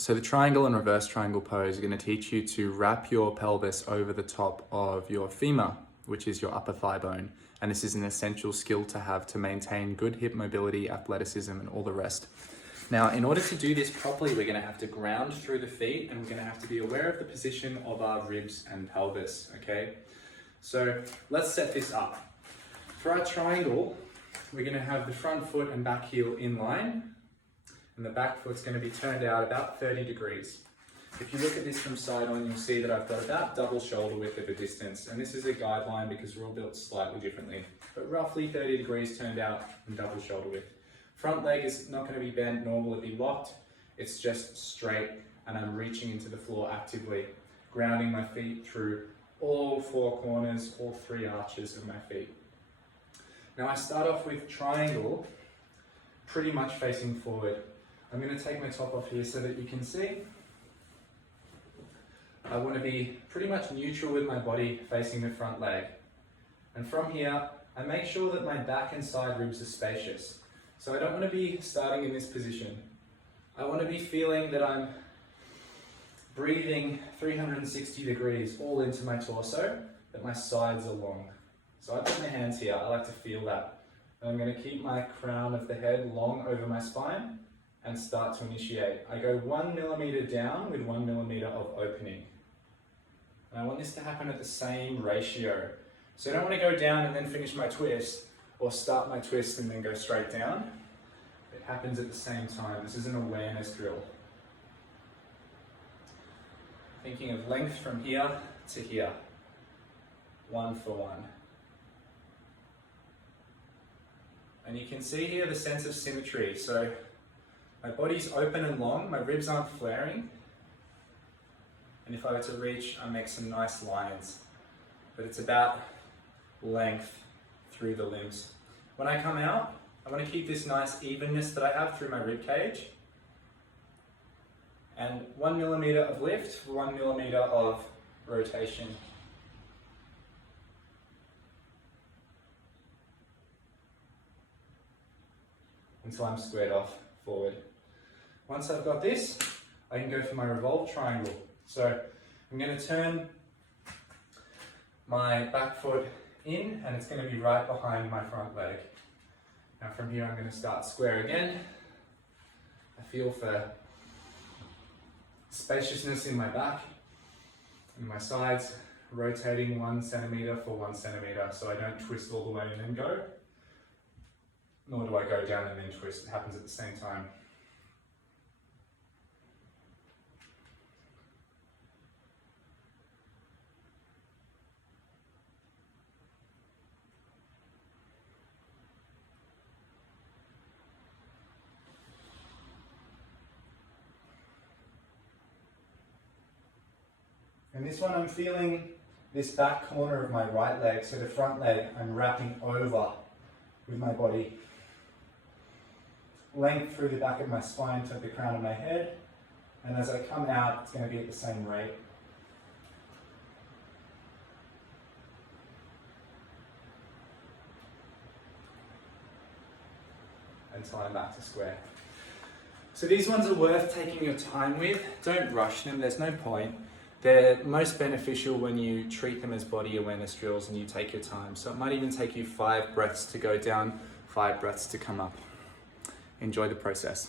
So the triangle and reverse triangle pose are going to teach you to wrap your pelvis over the top of your femur, which is your upper thigh bone. And this is an essential skill to have to maintain good hip mobility, athleticism, and all the rest. Now, in order to do this properly, we're going to have to ground through the feet, and we're going to have to be aware of the position of our ribs and pelvis, okay? So let's set this up. For our triangle, we're going to have the front foot and back heel in line, and the back foot's going to be turned out about 30 degrees. If you look at this from side on, you'll see that I've got about double shoulder width of a distance, and this is a guideline because we're all built slightly differently, but roughly 30 degrees turned out and double shoulder width. Front leg is not going to be bent, nor will it be locked. It's just straight, and I'm reaching into the floor actively, grounding my feet through all four corners, all three arches of my feet. Now I start off with triangle, pretty much facing forward. I'm going to take my top off here so that you can see. I want to be pretty much neutral with my body facing the front leg. And from here, I make sure that my back and side ribs are spacious. So I don't want to be starting in this position. I want to be feeling that I'm breathing 360 degrees all into my torso, that my sides are long. So I put my hands here, I like to feel that. And I'm going to keep my crown of the head long over my spine and start to initiate. I go 1 millimeter down with 1 millimeter of opening. And I want this to happen at the same ratio. So I don't want to go down and then finish my twist, or start my twist and then go straight down. It happens at the same time. This is an awareness drill. Thinking of length from here to here. 1 for 1. And you can see here the sense of symmetry. So my body's open and long, my ribs aren't flaring. And if I were to reach, I make some nice lines. But it's about length through the limbs. When I come out, I want to keep this nice evenness that I have through my rib cage. And 1 millimeter of lift, 1 millimeter of rotation. Until I'm squared off forward. Once I've got this, I can go for my revolve triangle. So I'm going to turn my back foot in, and it's going to be right behind my front leg. Now from here I'm going to start square again. I feel for spaciousness in my back and my sides, rotating 1 centimeter for 1 centimeter, so I don't twist all the way and then go. Nor do I go down and then twist. It happens at the same time. And this one I'm feeling this back corner of my right leg, so the front leg I'm wrapping over with my body. Length through the back of my spine to the crown of my head, and as I come out, it's going to be at the same rate. Until I'm back to square. So these ones are worth taking your time with. Don't rush them, there's no point. They're most beneficial when you treat them as body awareness drills and you take your time. So it might even take you 5 breaths to go down, 5 breaths to come up. Enjoy the process.